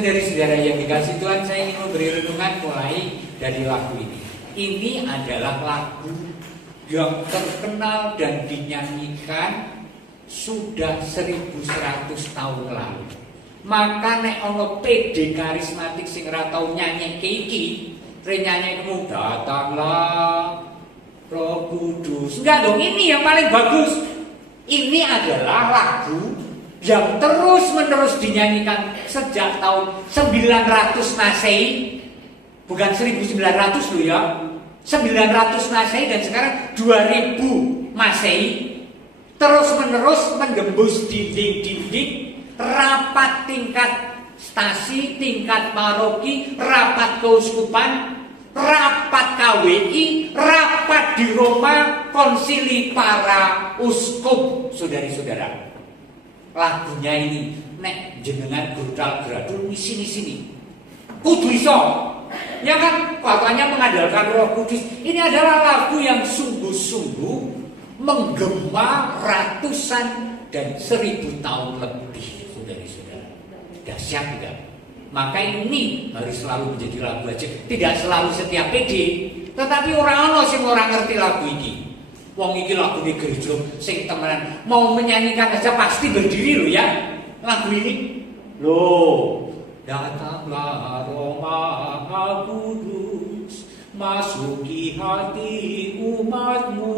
Saudara-saudara yang dikasih Tuhan, saya ingin memberi renungan mulai dari lagu ini. Ini adalah lagu yang terkenal dan dinyanyikan sudah 1100 tahun lalu. Maka nek ono PD karismatik sing ora tau nyanyi iki, renyanyekmu datanglah Roh Kudus. Enggak dong, ini yang paling bagus. Ini adalah lagu yang terus-menerus dinyanyikan sejak tahun 900 Masehi, bukan 1900 loh ya, 900 Masehi dan sekarang 2000 Masehi, terus-menerus menggembus dinding-dinding rapat tingkat stasi, tingkat paroki, rapat keuskupan, rapat KWI, rapat di Roma, konsili para uskup. Saudari-saudara, lagunya ini nek jenengan brutal gradul di sini kudu iso ya kan, katanya mengandalkan Roh Kudus. Ini adalah lagu yang sungguh-sungguh menggema ratusan dan 1000 tahun lebih, saudari-saudara. Dahsyat tidak? Maka ini harus selalu menjadi lagu aja, tidak selalu setiap PD. Tetapi orang sing ora ngerti lagu ini. Wong iki lagu di gereja sing temenan mau menyanyikan aja pasti berdiri loh ya. Lagu ini loh, datanglah Roh Maha Kudus, masuki hati umatmu,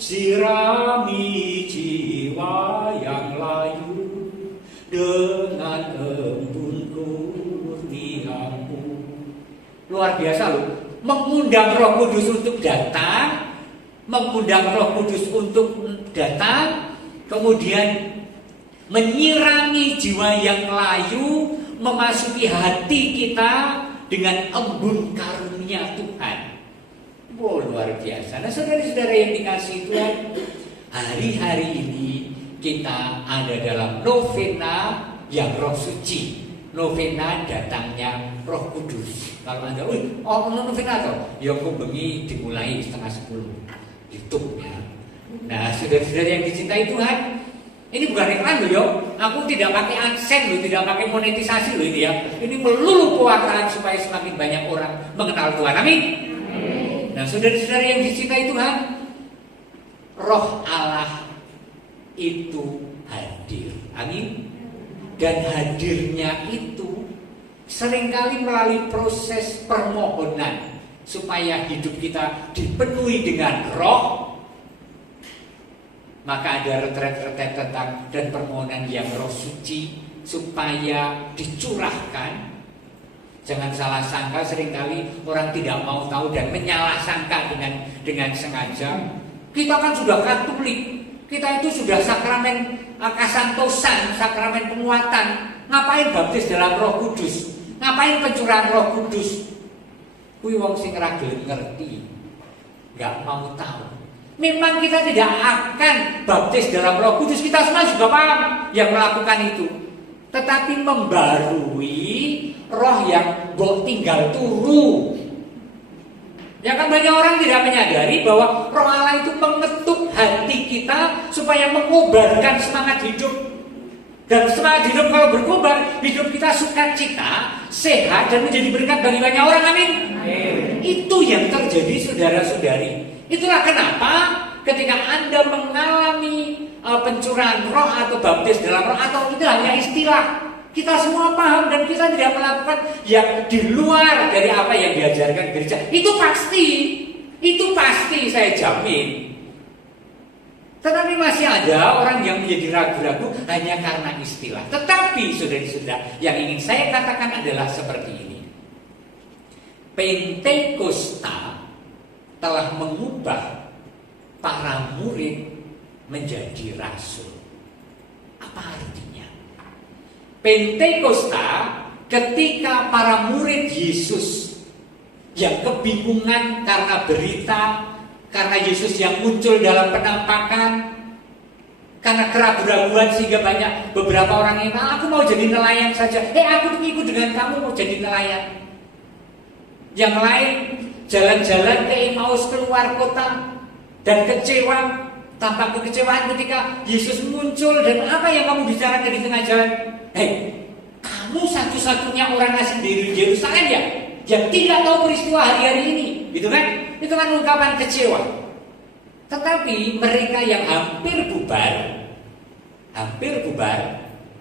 sirami jiwa yang layu dengan embun kurniamu. Luar biasa loh, mengundang Roh Kudus untuk datang, mengundang Roh Kudus untuk datang, kemudian menyirami jiwa yang layu, memasuki hati kita dengan embun karunia. Oh, luar biasa. Nah, saudara-saudara yang dikasihi Tuhan, hari-hari ini kita ada dalam novena yang Roh Suci, novena datangnya Roh Kudus. Kalau Anda, novena toh, ya bengi dimulai 9:30, YouTube ya. Nah, saudara-saudara yang dicintai Tuhan, ini bukan iklan loh yo. Aku tidak pakai adsense loh, tidak pakai monetisasi loh ini ya. Ini melulu pewartaan supaya semakin banyak orang mengenal Tuhan. Amin. Nah, saudara-saudara yang dicintai Tuhan, Roh Allah itu hadir. Amin. Dan hadirnya itu seringkali melalui proses permohonan supaya hidup kita dipenuhi dengan Roh. Maka ada retret-retret tentang dan permohonan yang Roh Suci supaya dicurahkan. Jangan salah sangka, seringkali orang tidak mau tahu dan menyalah sangka dengan sengaja. Kita kan sudah Katolik, kita itu sudah sakramen kasantosan, sakramen penguatan. Ngapain baptis dalam Roh Kudus? Ngapain pencurahan Roh Kudus? Kuwi wong sing ra gelem ngerti, nggak mau tahu. Memang kita tidak akan baptis dalam Roh Kudus, kita semua juga paham yang melakukan itu. Tetapi membarui roh yang mbok tinggal turu. Ya kan, banyak orang tidak menyadari bahwa Roh Allah itu mengetuk hati kita supaya mengobarkan semangat hidup. Dan semangat hidup kalau berkobar, hidup kita sukacita, sehat, dan menjadi berkat bagi banyak orang. Amin. Itu yang terjadi, saudara-saudari. Itulah kenapa ketika Anda mengalami pencurahan roh atau baptis dalam roh, atau itu hanya istilah, kita semua paham dan kita tidak melakukan yang di luar dari apa yang diajarkan gereja. Itu pasti saya jamin. Tetapi masih ada orang yang menjadi ragu-ragu hanya karena istilah. Tetapi saudara-saudara, yang ingin saya katakan adalah seperti ini. Pentakosta telah mengubah para murid menjadi rasul. Apa artinya? Pentakosta ketika para murid Yesus yang kebingungan karena berita, karena Yesus yang muncul dalam penampakan, karena keraguan sehingga banyak beberapa orang yang aku mau jadi nelayan saja. Aku ikut dengan kamu mau jadi nelayan. Yang lain jalan-jalan ke Emmaus keluar kota dan kecewa, tampak kekecewaan ketika Yesus muncul. Dan apa yang kamu bicarakan di tengah jalan? Kamu satu-satunya orang asing di Yerusalem ya, yang tidak tahu peristiwa hari-hari ini, gitu kan? Itu kan ungkapan kecewa. Tetapi mereka yang hampir bubar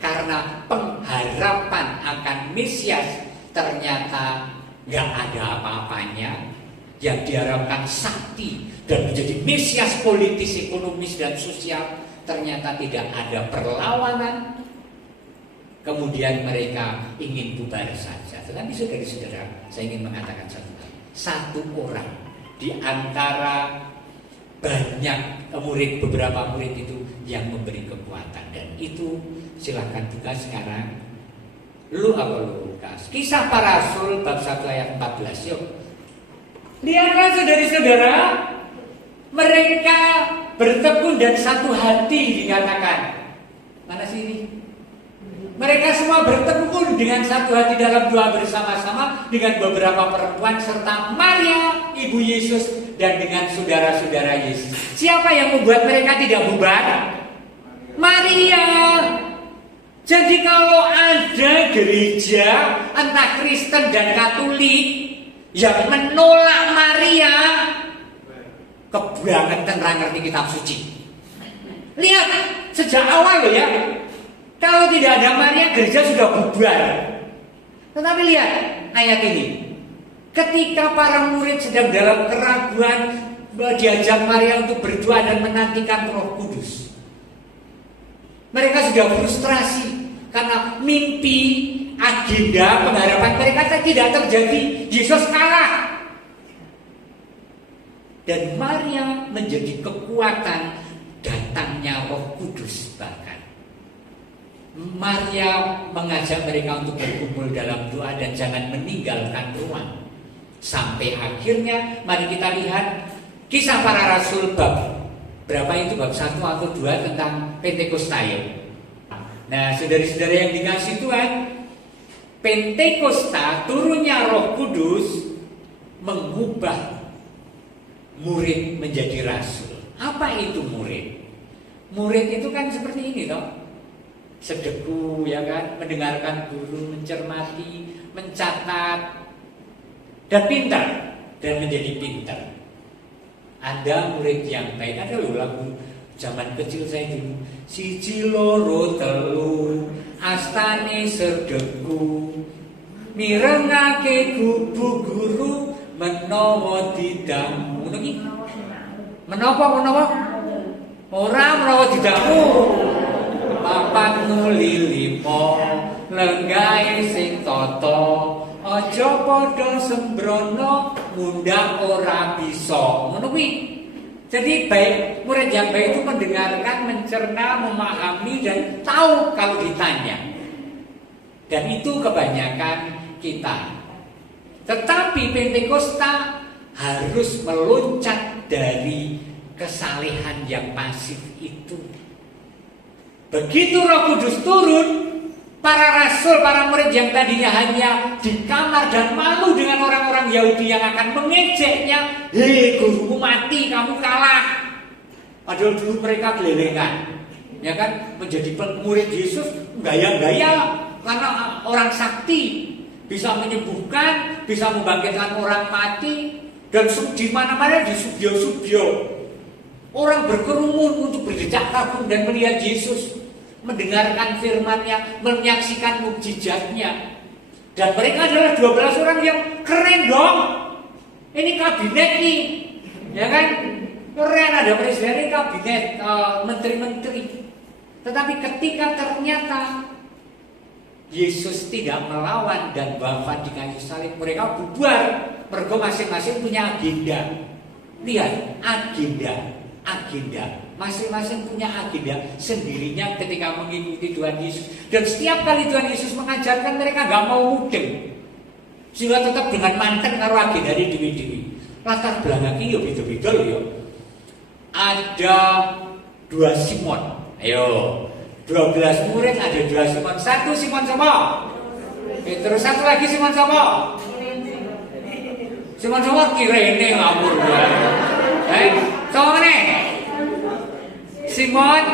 karena pengharapan akan Mesias ternyata nggak ada apa-apanya. Yang diharapkan sakti dan menjadi Mesias politis, ekonomis, dan sosial, ternyata tidak ada perlawanan. Kemudian mereka ingin bubar saja. Tetapi saudara-saudara, saya ingin mengatakan satu hal. Satu orang di antara banyak murid, beberapa murid itu yang memberi kekuatan. Dan itu silakan buka sekarang. Lukas, Kisah Para Rasul bab 1 ayat 14. Yuk. Lihatlah saudara-saudara, mereka bertekun dan satu hati dikatakan. Mana sih ini? Mereka semua bertekun dengan satu hati dalam doa bersama-sama dengan beberapa perempuan serta Maria, ibu Yesus, dan dengan saudara-saudara Yesus. Siapa yang membuat mereka tidak bubar? Maria. Jadi kalau ada gereja entah Kristen dan Katolik yang menolak Maria, kebangetan ngerti kitab suci. Lihat sejak awal loh ya. Kalau tidak ada Maria, gereja sudah bubar. Tetapi lihat ayat ini. Ketika para murid sedang dalam keraguan, diajak Maria untuk berdoa dan menantikan Roh Kudus. Mereka sudah frustrasi karena mimpi, agenda, pengharapan mereka tidak terjadi. Yesus kalah. Dan Maria menjadi kekuatan datangnya Roh Kudus bahkan. Maria mengajak mereka untuk berkumpul dalam doa dan jangan meninggalkan ruang. Sampai akhirnya mari kita lihat Kisah Para Rasul bab berapa itu, bab 1 atau 2 tentang Pentakosta ya. Nah, saudara-saudara yang dikasih Tuhan, Pentakosta, turunnya Roh Kudus mengubah murid menjadi rasul. Apa itu murid? Murid itu kan seperti ini toh. Sedeku ya kan, mendengarkan guru, mencermati, mencatat, dan pintar, dan menjadi pintar. Ada murid yang baik, ada loh lagu zaman kecil saya dulu. Siji loro telu astane sedeku, mirengake kubu guru menawa didangmu. Ngono iki. Menapa? Ora menawa didangmu. Papat nuli limo lenggahe sing tata, aja padha sembrono mundhak ora bisa. Ngono kuwi. Jadi baik, murid yang baik itu mendengarkan, mencerna, memahami dan tahu kalau ditanya. Dan itu kebanyakan kita. Tetapi Pentakosta harus meloncat dari kesalehan yang pasif itu. Begitu Roh Kudus turun, para rasul, para murid yang tadinya hanya di kamar dan malu dengan orang-orang Yahudi yang akan mengejeknya, hei gurumu mati, kamu kalah. Padahal dulu mereka gelelengan, ya kan, menjadi murid Yesus gaya-gaya karena orang sakti, bisa menyembuhkan, bisa membangkitkan orang mati, dan di mana-mana di subyo-subyo orang berkerumun untuk berdecak kagum dan melihat Yesus, mendengarkan firman-Nya, menyaksikan mukjizatnya. Dan mereka adalah 12 orang yang keren dong. Ini kabinet nih, ya kan? Keren, ada presiden, kabinet, menteri-menteri. Tetapi ketika ternyata Yesus tidak melawan dan wafat di kayu salib, mereka bubar. Mereka masing-masing punya agenda. Lihat, agenda. Masing-masing punya agenda sendirinya ketika mengikuti Tuhan Yesus. Dan setiap kali Tuhan Yesus mengajarkan, mereka gak mau mudeng, sehingga tetap dengan manten karo agenda dari dewi-dewi. Latar belakangnya yo beda-beda loh yo. Ada 2 Simon. Ayo, 12 murid ada 2 Simon. 1 Simon siapa? Terus 1 lagi Simon siapa? Simon siapa? Kirene ngawur ya. Sama nih. Simon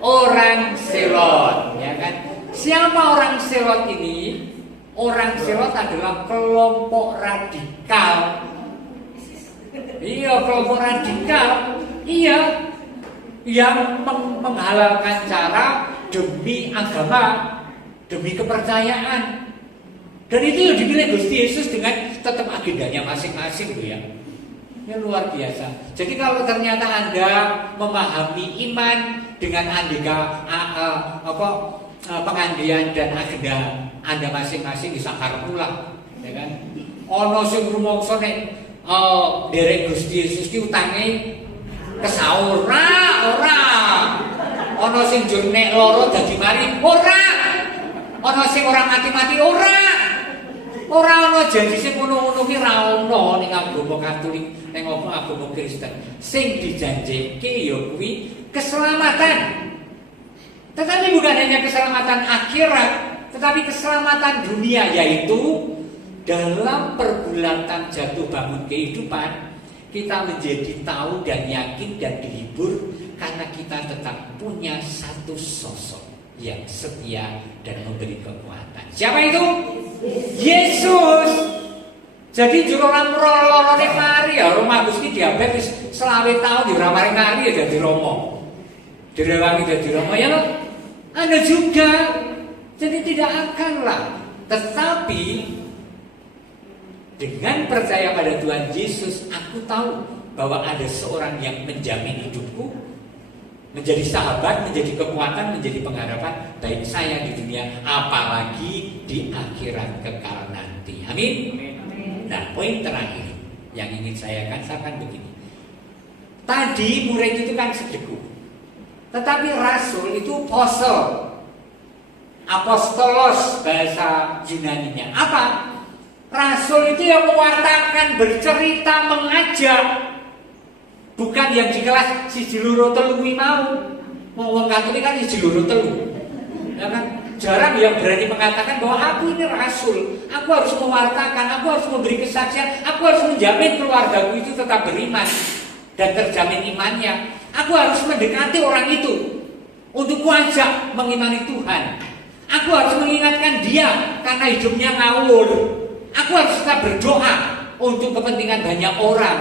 orang Selot, ya kan? Siapa orang Selot ini? Orang Selot adalah kelompok radikal. Iya, kelompok radikal. Iya, yang menghalalkan cara demi agama, demi kepercayaan. Dan itu yang dipilih Gusti Yesus dengan tetap agendanya masing-masing loh ya. Ini luar biasa. Jadi kalau ternyata Anda memahami iman dengan pengandian dan agenda Anda masing-masing bisa karpulah, ya kan? Ono sing rumangsa nek derek Gusti Yesus ki utange kesaur ora. Ono sing jur nek loro dadi mari ora. Ono sing ora mati-mati ora. Ora ana janji sing ngono-ngono ki ra ono ning agama Katolik, ning agama Kristen. Sing dijanjike ya kuwi keselamatan. Tetapi bukan hanya keselamatan akhirat, tetapi keselamatan dunia, yaitu dalam pergulatan jatuh bangun kehidupan kita menjadi tahu dan yakin dan dihibur karena kita tetap punya satu sosok yang setia dan memberi kekuatan. Siapa itu? Yesus. Jadi juru orang lorone mari ya Roma Gusti diabetes selawe tahun di ramai kali ya jadi Romo. Direwangi jadi Romo ya loh. Anda juga. Jadi tidak akanlah. Tetapi dengan percaya pada Tuhan Yesus, aku tahu bahwa ada seorang yang menjamin hidupku, menjadi sahabat, menjadi kekuatan, menjadi pengharapan baik saya di dunia, apalagi di akhirat kekal nanti. Amin. Nah, poin terakhir yang ingin saya katakan begini. Tadi murid itu kan sedeku, tetapi rasul itu apostle, apostolos bahasa Yunaninya. Apa? Rasul itu yang mewartakan, bercerita, mengajak. Bukan yang di kelas siji loro telu mau. Wong Katolik kan siji loro telu. Ya kan? Jarang yang berani mengatakan bahwa aku ini rasul, aku harus mewartakan, aku harus memberi kesaksian, aku harus menjamin keluargaku itu tetap beriman dan terjamin imannya. Aku harus mendekati orang itu untuk kuajak mengimani Tuhan. Aku harus mengingatkan dia karena hidupnya ngawur. Aku harus tetap berdoa untuk kepentingan banyak orang.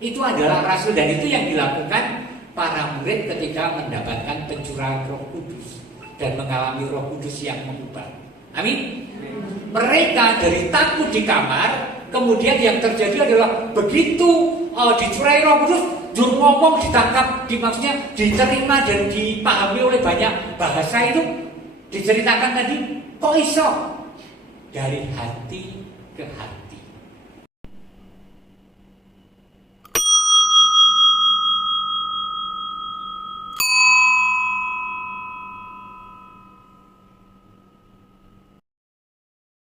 Itu adalah rasul, dan itu yang dilakukan para murid ketika mendapatkan pencurahan Roh Kudus dan mengalami Roh Kudus yang mengubah. Amin. Mereka dari takut di kamar, kemudian yang terjadi adalah begitu dicurai Roh Kudus, juru ngomong ditangkap, maksudnya diterima dan dipahami oleh banyak bahasa itu diceritakan tadi. Kok iso? Dari hati ke hati.